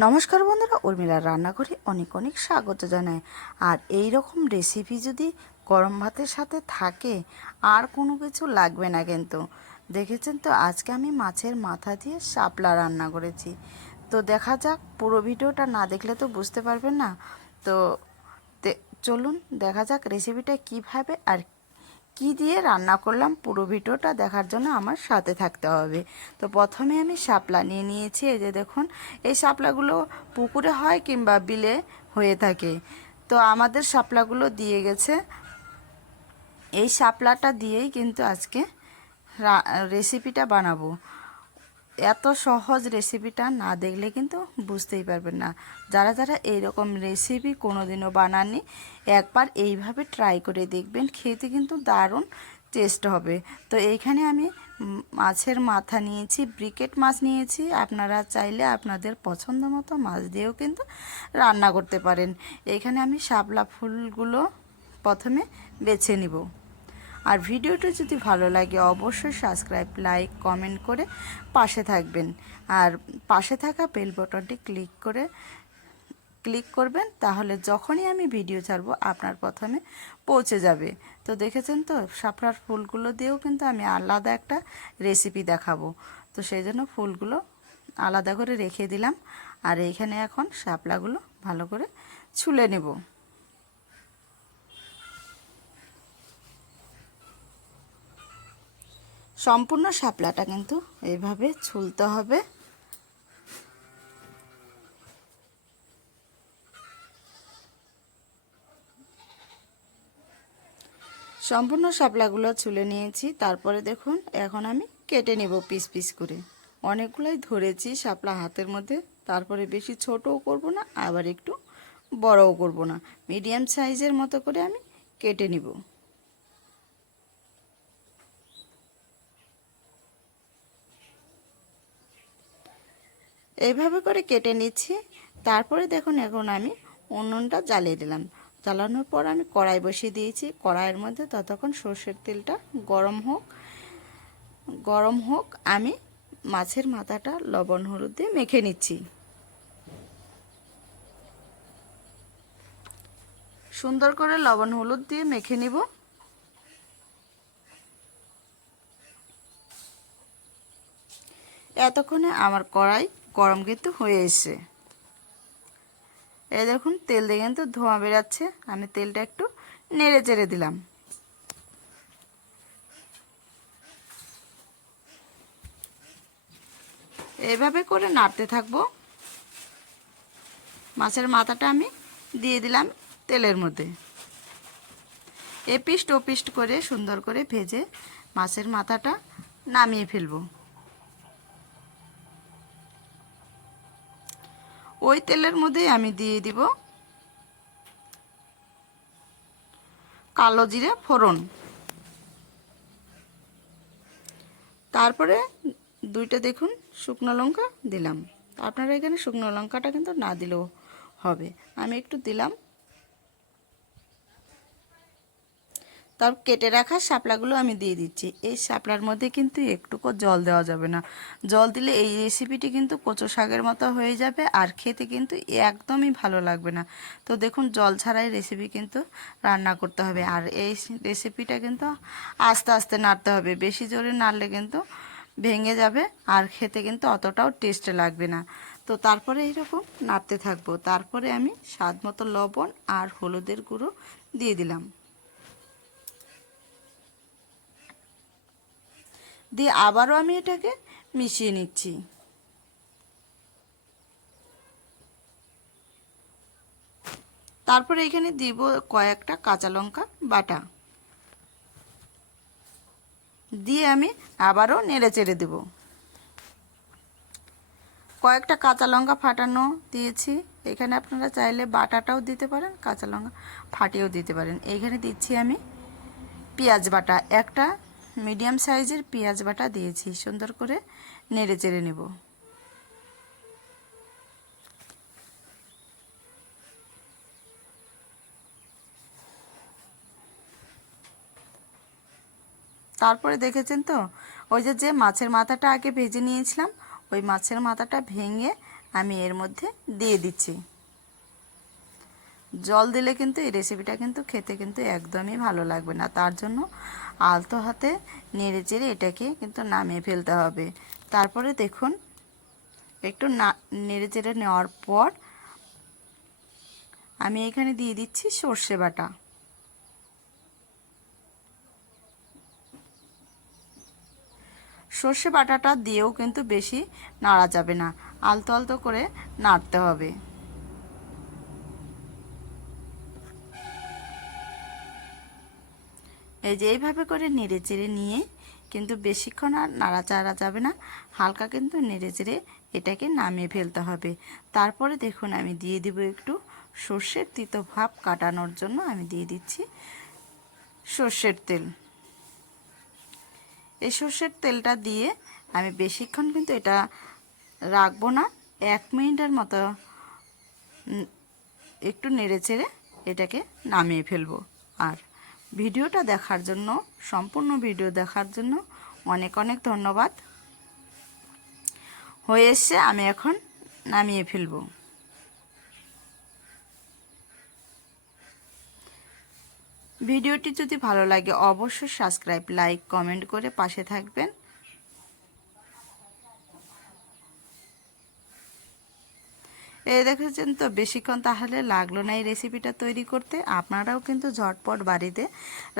নমস্কার বন্ধুরা, উর্মিলার রান্নাঘরে অনেক অনেক স্বাগত জানাই। আর এই রকম রেসিপি যদি গরম ভাতের সাথে থাকে, আর কোনো কিছু লাগবে না কিন্তু। দেখেছেন তো, আজকে আমি মাছের মাথা দিয়ে শাপলা রান্না করেছি। তো দেখা যাক, পুরো ভিডিওটা না দেখলে তো বুঝতে পারবেন না। তে- চলুন, দেখা যাক রেসিপিটা কীভাবে আর কি দিয়ে রান্না করলাম, পুরো ভিডিওটা দেখার জন্য আমার সাথে থাকতে হবে। তো প্রথমে আমি শাপলা নিয়ে নিয়েছি, এই যে দেখুন, এই শাপলাগুলো পুকুরে হয় কিংবা বিলে হয়ে থাকে। তো আমাদের শাপলাগুলো দিয়ে গেছে। এই শাপলাটা দিয়েই কিন্তু আজকে রেসিপিটা বানাবো। এত সহজ রেসিপিটা না দেখলে কিন্তু বুঝতেই পারবেন না। যারা যারা এইরকম রেসিপি কোনোদিনও বানাননি, একবার এইভাবে ট্রাই করে দেখবেন, খেতে কিন্তু দারুণ টেস্ট হবে। তো এইখানে আমি মাছের মাথা নিয়েছি ব্রিকেট মাছ নিয়েছি। আপনারা চাইলে আপনাদের পছন্দ মতো মাছ দিয়েও কিন্তু রান্না করতে পারেন। এইখানে আমি শাপলা ফুলগুলো প্রথমে বেছে নিব। আর ভিডিওটা যদি ভালো লাগে, অবশ্যই সাবস্ক্রাইব, লাইক, কমেন্ট করে পাশে থাকবেন। আর পাশে থাকা বেল বটনটি ক্লিক করে, ক্লিক করবেন, তাহলে যখনই আমি ভিডিও ছাড়বো, আপনার প্রথমে পৌঁছে যাবে। তো দেখেছেন তো শাপলার ফুলগুলো দিয়েও কিন্তু আমি আলাদা একটা রেসিপি দেখাবো। তো সেই জন্য ফুলগুলো আলাদা করে রেখে দিলাম। আর এইখানে এখন শাপলাগুলো ভালো করে ছুলে নেব। সম্পূর্ণ শাপলাটা কিন্তু এইভাবে ছুলতে হবে। সম্পূর্ণ শাপলাগুলো ছুলে নিয়েছি, তারপরে দেখুন, এখন আমি কেটে নেব পিস পিস করে। অনেকগুলোই ধরেছি শাপলা হাতের মধ্যে, তারপরে বেশি ছোটও করব না, আবার একটু বড়ও করব না। মিডিয়াম সাইজের মতো করে আমি কেটে নিব। এইভাবে করে কেটে নিচ্ছি। তারপরে দেখুন, এখন আমি উনুনটা জ্বালিয়ে দিলাম। জ্বালানোর পর আমি কড়াই বসিয়ে দিয়েছি। কড়াইয়ের মধ্যে ততক্ষণ সর্ষের তেলটা গরম হোক গরম হোক, আমি মাছের মাথাটা লবণ, হলুদ দিয়ে মেখে নিচ্ছি। সুন্দর করে লবণ, হলুদ দিয়ে মেখে নিব। এতক্ষণে আমার কড়াই গরম কিন্তু হয়ে এসছে এই দেখুন, তেল দিয়ে কিন্তু ধোঁয়া বেরাচ্ছে। আমি তেলটা একটু নেড়ে চেড়ে দিলাম। এইভাবে করে নাড়তে থাকব। মাছের মাথাটা আমি দিয়ে দিলাম তেলের মধ্যে। এ এপিস্ট ওপিস্ট করে সুন্দর করে ভেজে মাছের মাথাটা নামিয়ে ফেলব। ওই তেলের মধ্যেই আমি দিয়ে দিব কালো জিরে ফোড়ন। তারপরে দুইটা দেখুন শুকনো লঙ্কা দিলাম। আপনারা এখানে শুকনো লঙ্কাটা কিন্তু না দিলেও হবে। আমি একটু দিলাম। তার কেটে রাখা শাপলাগুলো আমি দিয়ে দিচ্ছি। এই শাপলার মধ্যে কিন্তু একটুকু জল দেওয়া যাবে না। জল দিলে এই রেসিপিটি কিন্তু কচু শাকের মতো হয়ে যাবে আর খেতে কিন্তু একদমই ভালো লাগবে না। তো দেখুন, জল ছাড়াই রেসিপি কিন্তু রান্না করতে হবে আর এই রেসিপিটা কিন্তু আস্তে আস্তে নাড়তে হবে। বেশি জোরে নাড়লে কিন্তু ভেঙে যাবে আর খেতে কিন্তু অতটাও টেস্ট লাগবে না। তো তারপরে এইরকম নাড়তে থাকব। তারপরে আমি স্বাদ মতো লবণ আর হলুদের গুঁড়ো দিয়ে দিলাম। দিয়ে আবারও আমি এটাকে মিশিয়ে নিচ্ছি। তারপরে এখানে দিব কয়েকটা কাঁচা লঙ্কা বাটা। দিয়ে আমি আবারও নেড়ে চেড়ে দেব। কয়েকটা কাঁচা লঙ্কা ফাটানো দিয়েছি। এখানে আপনারা চাইলে বাটাটাও দিতে পারেন, কাঁচা লঙ্কা ফাটিয়েও দিতে পারেন। এইখানে দিচ্ছি আমি পেঁয়াজ বাটা, একটা মিডিয়াম সাইজের পেঁয়াজ বাটা দিয়েছি। সুন্দর করে নেড়ে চেড়ে নেব। তারপরে দেখেছেন তো, ওই যে যে মাছের মাথাটা আগে ভেজে নিয়েছিলাম, ওই মাছের মাথাটা ভেঙে আমি এর মধ্যে দিয়ে দিচ্ছি। জল দিলে কিন্তু এই রেসিপিটা কিন্তু খেতে কিন্তু একদমই ভালো লাগবে না। তার জন্য আলতো হাতে নেড়ে চেড়ে এটাকে কিন্তু নামিয়ে ফেলতে হবে। তারপরে দেখুন, একটু না, নেড়ে চেড়ে নেওয়ার পর আমি এখানে দিয়ে দিচ্ছি সর্ষে বাটা। সর্ষে বাটাটা দিয়েও কিন্তু বেশি নাড়া যাবে না। আলতো আলতো করে নাড়তে হবে। এই যে এইভাবে করে নেড়ে চেড়ে নিয়ে কিন্তু বেশিক্ষণ আর নাড়াচাড়া যাবে না, হালকা কিন্তু নেড়ে চেড়ে এটাকে নামিয়ে ফেলতে হবে। তারপরে দেখুন আমি দিয়ে দিব একটু সর্ষের তিতো ভাব কাটানোর জন্য আমি দিয়ে দিচ্ছি সর্ষের তেল। এই সর্ষের তেলটা দিয়ে আমি বেশিক্ষণ কিন্তু এটা রাখব না, এক মিনিটের মতো একটু নেড়ে চেড়ে এটাকে নামিয়ে ফেলব। আর ভিডিওটা দেখার জন্য, সম্পূর্ণ ভিডিও দেখার জন্য অনেক অনেক ধন্যবাদ। হয়ে এসছে, আমি এখন নামিয়ে ফেলব। ভিডিওটি যদি ভালো লাগে, অবশ্যই সাবস্ক্রাইব, লাইক, কমেন্ট করে পাশে থাকবেন। দেখেছেন তো, বেশিক্ষণ তাহলে লাগল না এই রেসিপিটা তৈরি করতে। আপনারাও কিন্তু ঝটপট বাড়িতে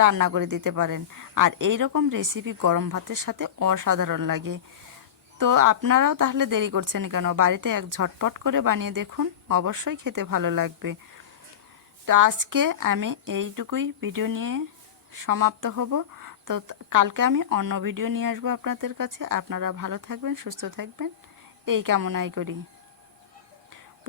রান্না করে দিতে পারেন। আর এই রকম রেসিপি গরম ভাতের সাথে অসাধারণ লাগে। তো আপনারাও তাহলে দেরি করছেন কেন? বাড়িতে এক ঝটপট করে বানিয়ে দেখুন, অবশ্যই খেতে ভালো লাগবে। তো আজকে আমি এইটুকুই ভিডিও নিয়ে সমাপ্ত হব। তো কালকে আমি অন্য ভিডিও নিয়ে আসব আপনাদের কাছে। আপনারা ভালো থাকবেন, সুস্থ থাকবেন। এই কামনাই করি।